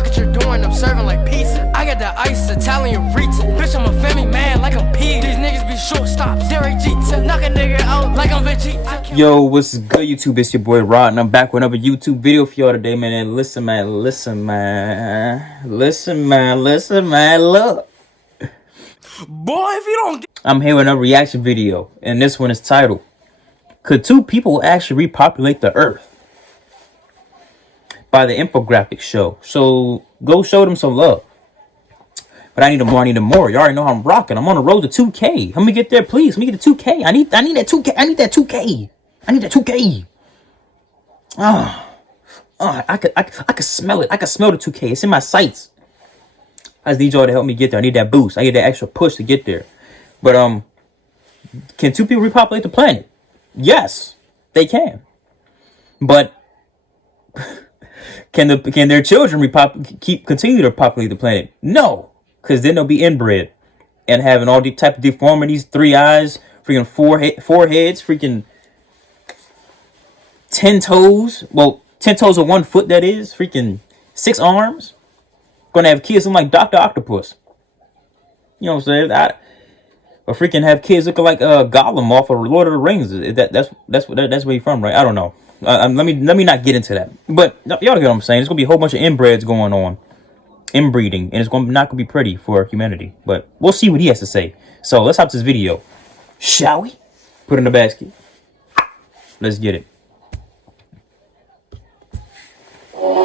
Look what you're doing, I'm serving like pizza. I got the ice, Italian reach. Bitch, I'm a family man like I'm P. These niggas be shortstops. Derek Jeter, knock a nigga out like I'm Vegeta. Yo, what's good, YouTube? It's your boy Rod, and I'm back with another YouTube video for y'all today, man. And listen, man, look. Boy, if you don't get... I'm here with another reaction video, and this one is titled, Could Two People Actually Repopulate the Earth? By the infographic show. So, go show them some love. But I need them more. You already know how I'm rocking. I'm on the road to 2K. Let me get there, please. Let me get to 2K. I need that 2K. I need that 2K. I need that 2K. I could smell it. I could smell the 2K. It's in my sights. I just need y'all to help me get there. I need that boost. I need that extra push to get there. But can two people repopulate the planet? Yes, they can. But can their children continue to populate the planet? No, because then they'll be inbred and having all these type of deformities, 3 eyes, freaking four heads, freaking 10 toes. Well, 10 toes of 1 foot, that is. Freaking 6 arms. Gonna have kids looking like Dr. Octopus. You know what I'm saying? Or freaking have kids looking like Gollum off of Lord of the Rings. That's where you're from, right? I don't know. Let me not get into that. But y'all get what I'm saying. There's gonna be a whole bunch of inbreds going on, inbreeding, and it's not gonna be pretty for humanity. But we'll see what he has to say. So let's hop to this video, shall we? Put it in the basket. Let's get it.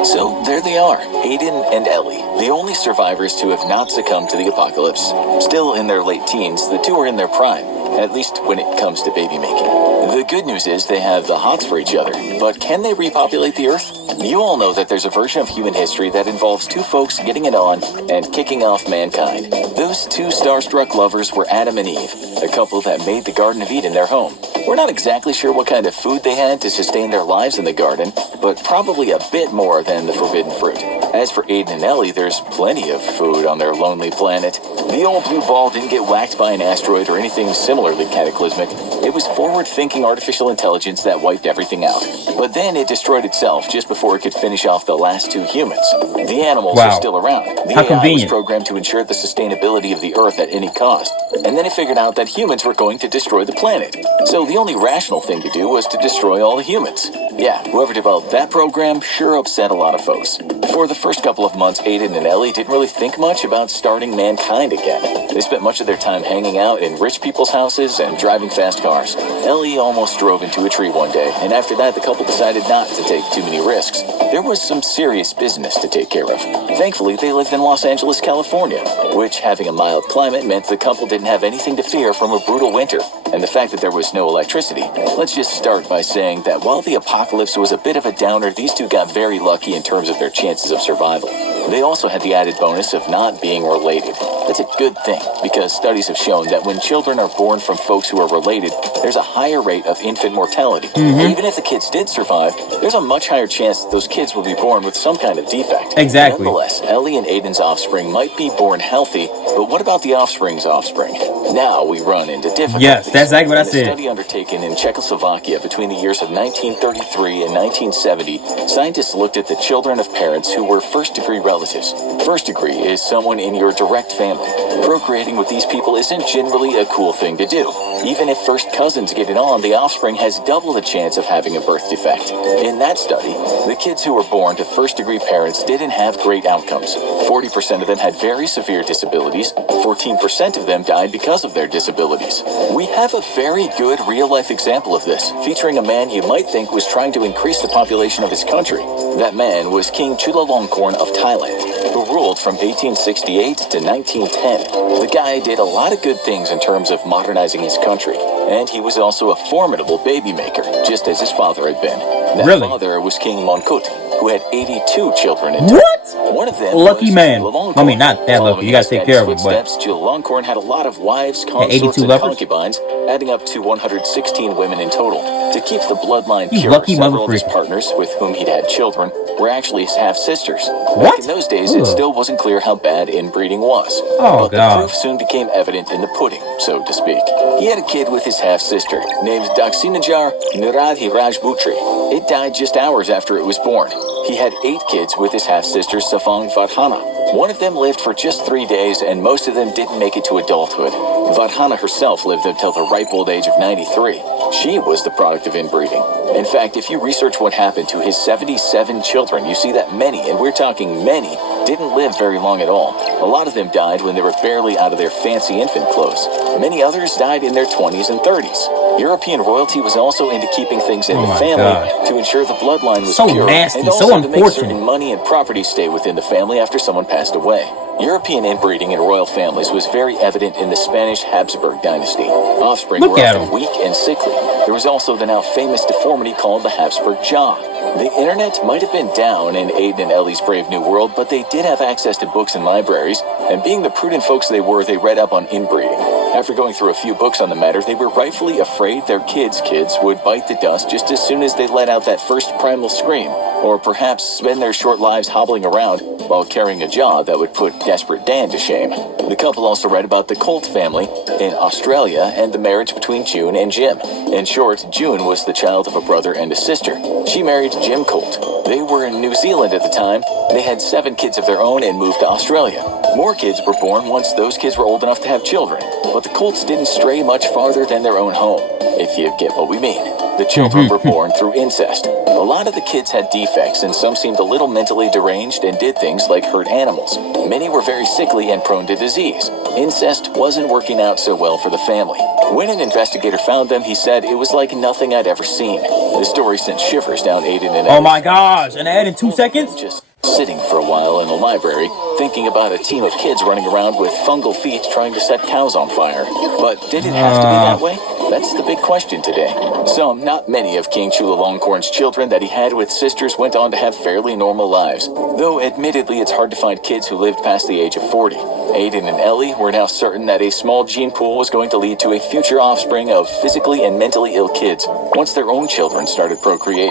So there they are, Aiden and Ellie, the only survivors to have not succumbed to the apocalypse. Still in their late teens, the two are in their prime, at least when it comes to baby making. The good news is they have the hots for each other, but can they repopulate the Earth? You all know that there's a version of human history that involves two folks getting it on and kicking off mankind. Those two starstruck lovers were Adam and Eve, a couple that made the Garden of Eden their home. We're not exactly sure what kind of food they had to sustain their lives in the garden, but probably a bit more than the forbidden fruit. As for Aiden and Ellie, there's plenty of food on their lonely planet. The old blue ball didn't get whacked by an asteroid or anything similarly cataclysmic. It was forward-thinking artificial intelligence that wiped everything out. But then it destroyed itself just before it could finish off the last 2 humans. The animals are still around. The AI was programmed to ensure the sustainability of the Earth at any cost. And then it figured out that humans were going to destroy the planet. So the only rational thing to do was to destroy all the humans. Yeah, whoever developed that program sure upset a lot of folks. For the first couple of months, Aiden and Ellie didn't really think much about starting mankind again. They spent much of their time hanging out in rich people's houses and driving fast cars. Ellie almost drove into a tree one day, and after that the couple decided not to take too many risks. There was some serious business to take care of. Thankfully, they lived in Los Angeles, California, which, having a mild climate, meant the couple didn't have anything to fear from a brutal winter. And the fact that there was no electricity. Let's just start by saying that while the apocalypse was a bit of a downer, these two got very lucky in terms of their chances of survival. They also had the added bonus of not being related. That's a good thing, because studies have shown that when children are born from folks who are related, there's a higher rate of infant mortality. Even if the kids did survive, there's a much higher chance that those kids will be born with some kind of defect. Exactly. Nonetheless, Ellie and Aiden's offspring might be born healthy, but what about the offspring's offspring? Now we run into difficulties. Yes, that's exactly what I said. In a study undertaken in Czechoslovakia between the years of 1933 and 1970, scientists looked at the children of parents who were first-degree relatives. First degree is someone in your direct family. Procreating with these people isn't generally a cool thing to do. Even if first cousins get it on, the offspring has double the chance of having a birth defect. In that study, the kids who were born to first-degree parents didn't have great outcomes. 40% of them had very severe disabilities. 14% of them died because of their disabilities. We have a very good real-life example of this, featuring a man you might think was trying to increase the population of his country. That man was King Chulalongkorn of Thailand, who ruled from 1868 to 1910. The guy did a lot of good things in terms of modernizing his country, and he was also a formidable baby maker, just as his father had been. That father was King Mongkut, who had 82 children in total. What? One of them lucky was man. Chulalongkorn. I mean, not that lucky. You gotta take care of him. But Chulalongkorn had a lot of wives, consorts, and concubines, adding up to 116 women in total. To keep the bloodline pure, several of his partners, with whom he'd had children, were actually his half-sisters. Back in those days, it still wasn't clear how bad inbreeding was. But the proof soon became evident in the pudding, so to speak. He had a kid with his half-sister, named Daksinajar Niradhi Rajputri. It died just hours after it was born. He had 8 kids with his half-sister Safang Vadhana. One of them lived for just 3 days, and most of them didn't make it to adulthood. Vadhana herself lived until the ripe old age of 93. She was the product of inbreeding. In fact, if you research what happened to his 77 children, you see that many, and we're talking many, didn't live very long at all. A lot of them died when they were barely out of their fancy infant clothes. Many others died in their 20s and 30s. European royalty was also into keeping things in the family to ensure the bloodline was so pure, nasty, and also so to make certain unfortunate. money and property stay within the family after someone passed away. European inbreeding in royal families was very evident in the Spanish Habsburg dynasty. Offspring were often weak and sickly. There was also the now famous deformity called the Habsburg jaw. The internet might have been down in Aiden and Ellie's Brave New World, but they did have access to books and libraries, and being the prudent folks they were, they read up on inbreeding. After going through a few books on the matter, they were rightfully afraid their kids' would bite the dust just as soon as they let out that first primal scream, or perhaps spend their short lives hobbling around while carrying a jaw that would put desperate Dan to shame. The couple also read about the Colt family in Australia and the marriage between June and Jim. In short, June was the child of a brother and a sister. She married Jim Colt. They were in New Zealand at the time. They had 7 kids of their own and moved to Australia. More kids were born once those kids were old enough to have children, but the Colts didn't stray much farther than their own home, if you get what we mean. The children were born through incest. A lot of the kids had defects, and some seemed a little mentally deranged and did things like hurt animals. Many were very sickly and prone to disease. Incest wasn't working out so well for the family. When an investigator found them, he said it was like nothing I'd ever seen. The story sent shivers down Aiden and Oh my gosh, and add in 2 seconds? Just sitting for a while in the library, thinking about a team of kids running around with fungal feet trying to set cows on fire. But did it have to be that way? That's the big question today. Some, not many, of King Chulalongkorn's children that he had with sisters went on to have fairly normal lives, though admittedly it's hard to find kids who lived past the age of 40. Aiden and Ellie were now certain that a small gene pool was going to lead to a future offspring of physically and mentally ill kids once their own children started procreating.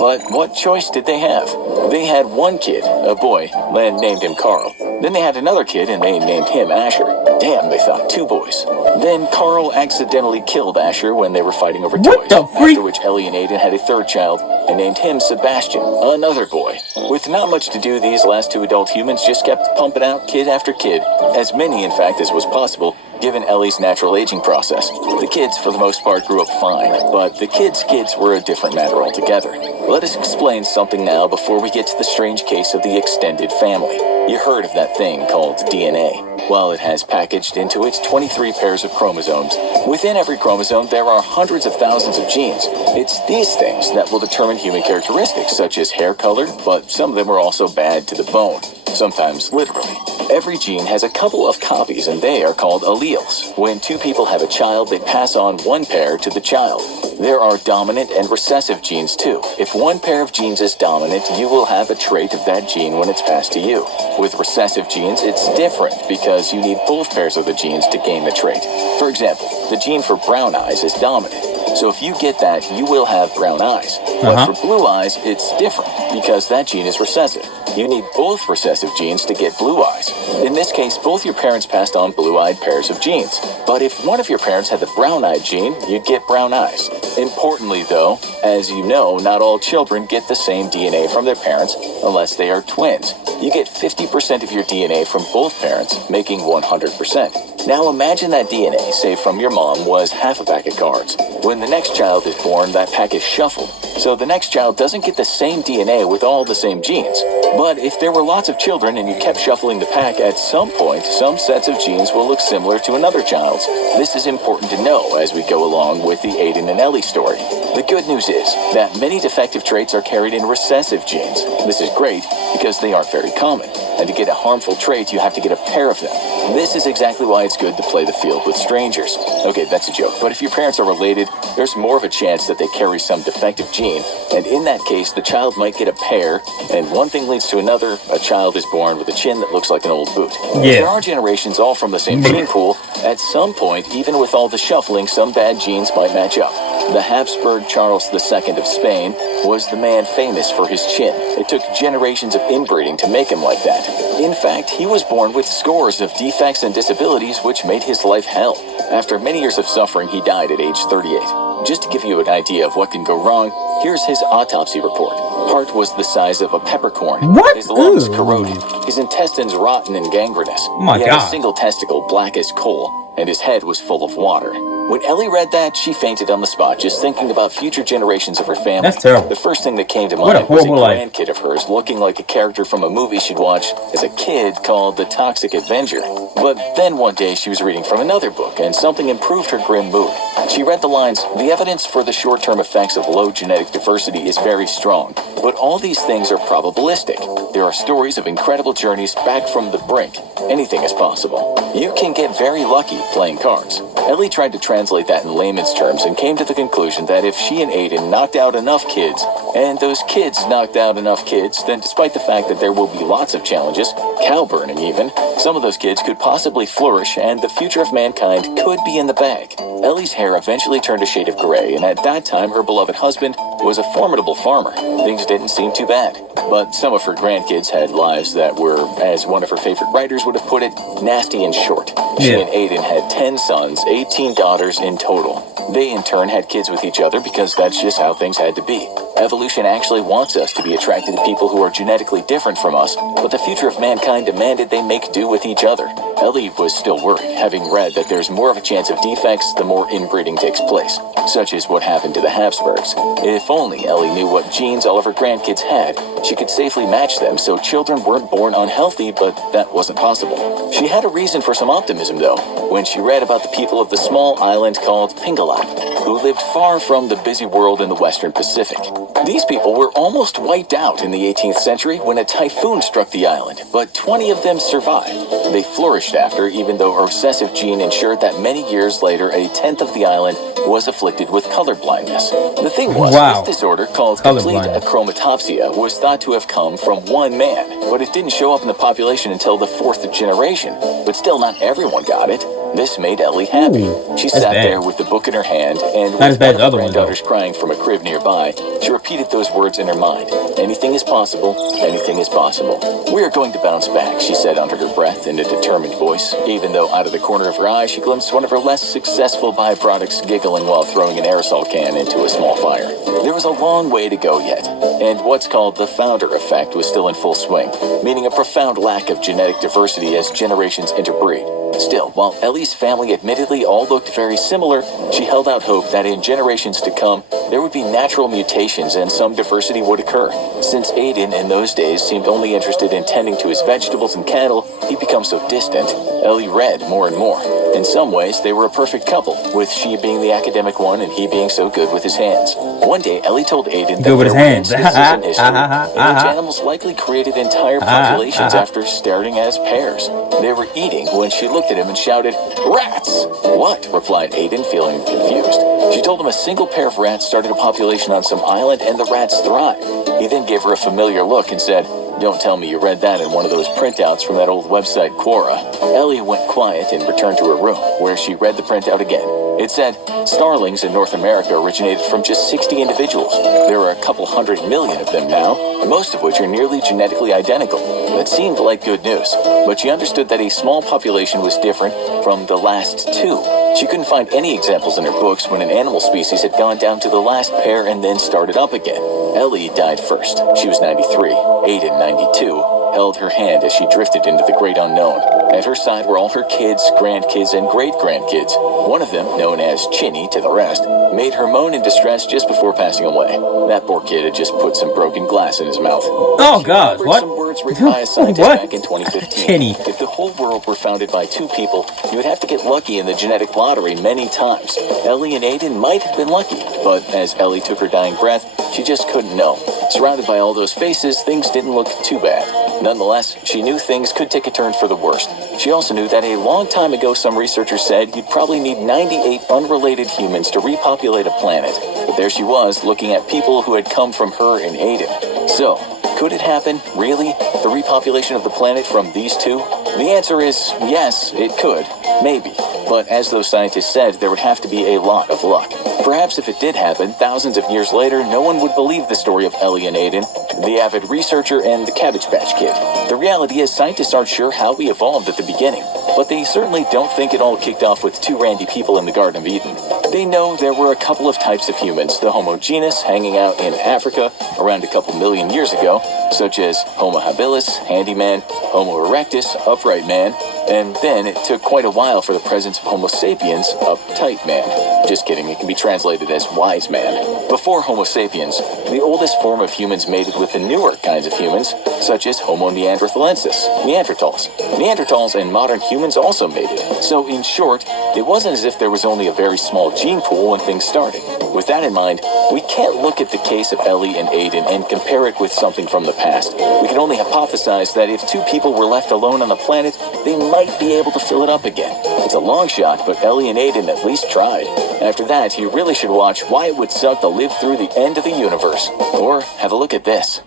But what choice did they have? They had one kid, a boy, and named him Carl. Then they had another kid and they named him Asher. Damn, they thought, 2 boys. Then Carl accidentally killed Asher when they were fighting over toys. After which Ellie and Aiden had a 3rd child and named him Sebastian, another boy. With not much to do, these last 2 adult humans just kept pumping out kid after kid, as many in fact as was possible, given Ellie's natural aging process. The kids, for the most part, grew up fine, but the kids' kids were a different matter altogether. Let us explain something now before we get to the strange case of the extended family. You heard of that thing called DNA. Well, it has packaged into its 23 pairs of chromosomes. Within every chromosome, there are hundreds of thousands of genes. It's these things that will determine human characteristics, such as hair color, but some of them are also bad to the bone, sometimes literally. Every gene has a couple of copies, and they are called alleles. When 2 people have a child, they pass on 1 pair to the child. There are dominant and recessive genes too. If 1 pair of genes is dominant, you will have a trait of that gene when it's passed to you. With recessive genes, it's different because you need both pairs of the genes to gain the trait. For example, the gene for brown eyes is dominant. So if you get that, you will have brown eyes. But for blue eyes, it's different because that gene is recessive. You need both recessive genes to get blue eyes. In this case, both your parents passed on blue-eyed pairs of genes. But if one of your parents had the brown-eyed gene, you'd get brown eyes. Importantly, though, as you know, not all children get the same DNA from their parents unless they are twins. You get 50% of your DNA from both parents, making 100%. Now imagine that DNA, say from your mom, was half a pack of cards. When the next child is born, that pack is shuffled. So the next child doesn't get the same DNA with all the same genes. But if there were lots of children and you kept shuffling the pack, at some point, some sets of genes will look similar to another child's. This is important to know as we go along with the Aiden and Ellie story. The good news is that many defective traits are carried in recessive genes. This is great because they aren't very common. And to get a harmful trait, you have to get a pair of them. This is exactly why it's good to play the field with strangers. Okay, that's a joke, but if your parents are related, there's more of a chance that they carry some defective gene, and in that case, the child might get a pair, and one thing leads to another. A child is born with a chin that looks like an old boot. If there are generations all from the same gene pool, at some point, even with all the shuffling, some bad genes might match up. The Habsburg Charles II of Spain was the man famous for his chin. It took generations of inbreeding to make him like that. In fact, he was born with scores of defects and disabilities which made his life hell. After many years of suffering, he died at age 38. Just to give you an idea of what can go wrong, Here's his autopsy report. Heart was the size of a peppercorn. What? His lungs Ew. corroded. His intestines rotten and gangrenous. My he had God. a single testicle black as coal, and his head was full of water. When Ellie read that, she fainted on the spot, just thinking about future generations of her family. That's terrible. The first thing that came to What a mind was a horrible life. grandkid of hers looking like a character from a movie she'd watched as a kid called The Toxic Avenger. But then one day she was reading from another book, and something improved her grim mood. She read the lines, "The evidence for the short-term effects of low genetic diversity is very strong, but all these things are probabilistic. There are stories of incredible journeys back from the brink. Anything is possible. You can get very lucky playing cards." Ellie tried to translate that in layman's terms and came to the conclusion that if she and Aiden knocked out enough kids, and those kids knocked out enough kids, then despite the fact that there will be lots of challenges, cow burning even, some of those kids could possibly flourish and the future of mankind could be in the bag. Ellie's hair eventually turned a shade of gray, and at that time her beloved husband was a formidable farmer. Things didn't seem too bad. But some of her grandkids had lives that were, as one of her favorite writers would have put it, nasty and short. She and Aiden had 10 sons, 18 daughters in total. They in turn had kids with each other because that's just how things had to be. Evolution actually wants us to be attracted to people who are genetically different from us, but the future of mankind demanded they make do with each other. Ellie was still worried, having read that there's more of a chance of defects the more inbreeding takes place, such as what happened to the Habsburgs. If only Ellie knew what genes all of her grandkids had, she could safely match them so children weren't born unhealthy, but that wasn't possible. She had a reason for some optimism, though, when she read about the people of the small island called Pingalap, who lived far from the busy world in the Western Pacific. These people were almost wiped out in the 18th century when a typhoon struck the island, but 20 of them survived. They flourished after, even though a recessive gene ensured that many years later a tenth of the island was afflicted with color blindness. The thing was, this disorder, called complete achromatopsia, was thought to have come from one man, but it didn't show up in the population until the 4th generation. But still, not everyone got it. This made Ellie happy. She sat there with the book in her hand, and with one of her granddaughters crying from a crib nearby, she repeated those words in her mind. Anything is possible, anything is possible. We are going to bounce back, she said under her breath in a determined voice, even though out of the corner of her eye she glimpsed one of her less successful byproducts giggling while throwing an aerosol can into a small fire. There was a long way to go yet, and what's called the founder effect was still in full swing, meaning a profound lack of genetic diversity as generations interbreed. Still, while Ellie's family admittedly all looked very similar, she held out hope that in generations to come, there would be natural mutations and some diversity would occur. Since Aiden in those days seemed only interested in tending to his vegetables and cattle, he'd become so distant, Ellie read more and more. In some ways, they were a perfect couple, with she being the academic one and he being so good with his hands. One day, Ellie told Aiden that there were instances in history in which animals likely created entire populations after starting as pairs. They were eating when she looked at him and shouted, "Rats!" "What?" replied Aiden, feeling confused. She told him a single pair of rats started a population on some island and the rats thrived. He then gave her a familiar look and said, "Don't tell me you read that in one of those printouts from that old website Quora." Ellie went quiet and returned to her room, where she read the printout again. It said, starlings in North America originated from just 60 individuals. There are a couple 100 million of them now, most of which are nearly genetically identical. That seemed like good news, but she understood that a small population was different from the last two. She couldn't find any examples in her books when an animal species had gone down to the last pair and then started up again. Ellie died first. She was 93. Aiden, 92, held her hand as she drifted into the great unknown. At her side were all her kids, grandkids, and great-grandkids. One of them, known as Chinny to the rest, made her moan in distress just before passing away. That poor kid had just put some broken glass in his mouth. Oh, God, what? Some words written by a scientist back in 2015. Chinny. If the whole world were founded by two people, you would have to get lucky in the genetic lottery many times. Ellie and Aiden might have been lucky, but as Ellie took her dying breath, she just couldn't know. Surrounded by all those faces, things didn't look too bad. Nonetheless, she knew things could take a turn for the worst. She also knew that a long time ago some researchers said you'd probably need 98 unrelated humans to repopulate a planet. But there she was, looking at people who had come from her and Aiden. So, could it happen, really? The repopulation of the planet from these two? The answer is yes, it could. Maybe. But as those scientists said, there would have to be a lot of luck. Perhaps if it did happen, thousands of years later, no one would believe the story of Ellie and Aiden, the avid researcher and the Cabbage Patch Kid. The reality is, scientists aren't sure how we evolved at the beginning. but they certainly don't think it all kicked off with two randy people in the Garden of Eden. They know there were a couple of types of humans, the Homo genus hanging out in Africa around a couple million years ago, such as Homo habilis, handyman, Homo erectus, upright man, and then it took quite a while for the presence of Homo sapiens, uptight man. Just kidding, it can be translated as wise man. Before Homo sapiens, the oldest form of humans mated with the newer kinds of humans, such as Homo neanderthalensis, Neanderthals. Neanderthals and modern humans also mated. So in short, it wasn't as if there was only a very small gene pool when things started. With that in mind, we can't look at the case of Ellie and Aiden and compare it with something from the past. We can only hypothesize that if two people were left alone on the planet, they might be able to fill it up again. It's a long shot, but Ellie and Aiden at least tried. After that, you really should watch Why It Would Suck to Live Through the End of the Universe. Or have a look at this.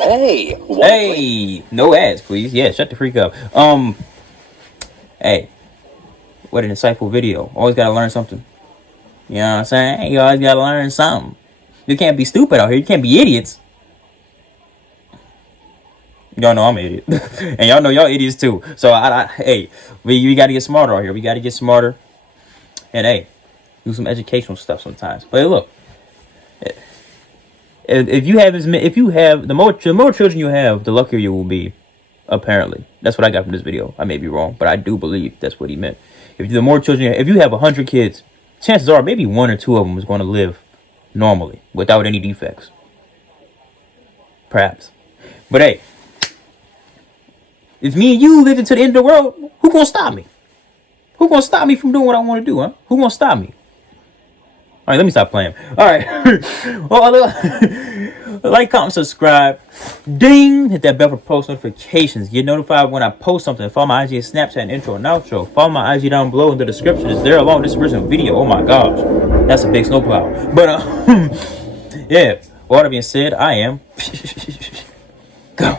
Hey, no ads, please. Yeah, shut the freak up. Hey, what an insightful video. Always gotta learn something. You know what I'm saying? You always gotta learn something. You can't be stupid out here. You can't be idiots. Y'all know I'm an idiot. And y'all know y'all idiots too. So, hey, we gotta get smarter out here. We gotta get smarter. And, hey, do some educational stuff sometimes. But, hey, look. If you have the more children you have, the luckier you will be. Apparently, that's what I got from this video. I may be wrong, but I do believe that's what he meant. If the more children, if you have 100 kids, chances are maybe 1 or 2 of them is going to live normally without any defects. Perhaps, but hey, if me and you lived into the end of the world, who gonna stop me? Who gonna stop me from doing what I want to do? Huh? Who gonna stop me? All right, let me stop playing. All right. Well, like, comment, subscribe. Ding! Hit that bell for post notifications. Get notified when I post something. Follow my IG and Snapchat and intro and outro. Follow my IG down below in the description. It's there along this original video. Oh my gosh. That's a big snowplow. But, yeah. With all that being said, I am... Go.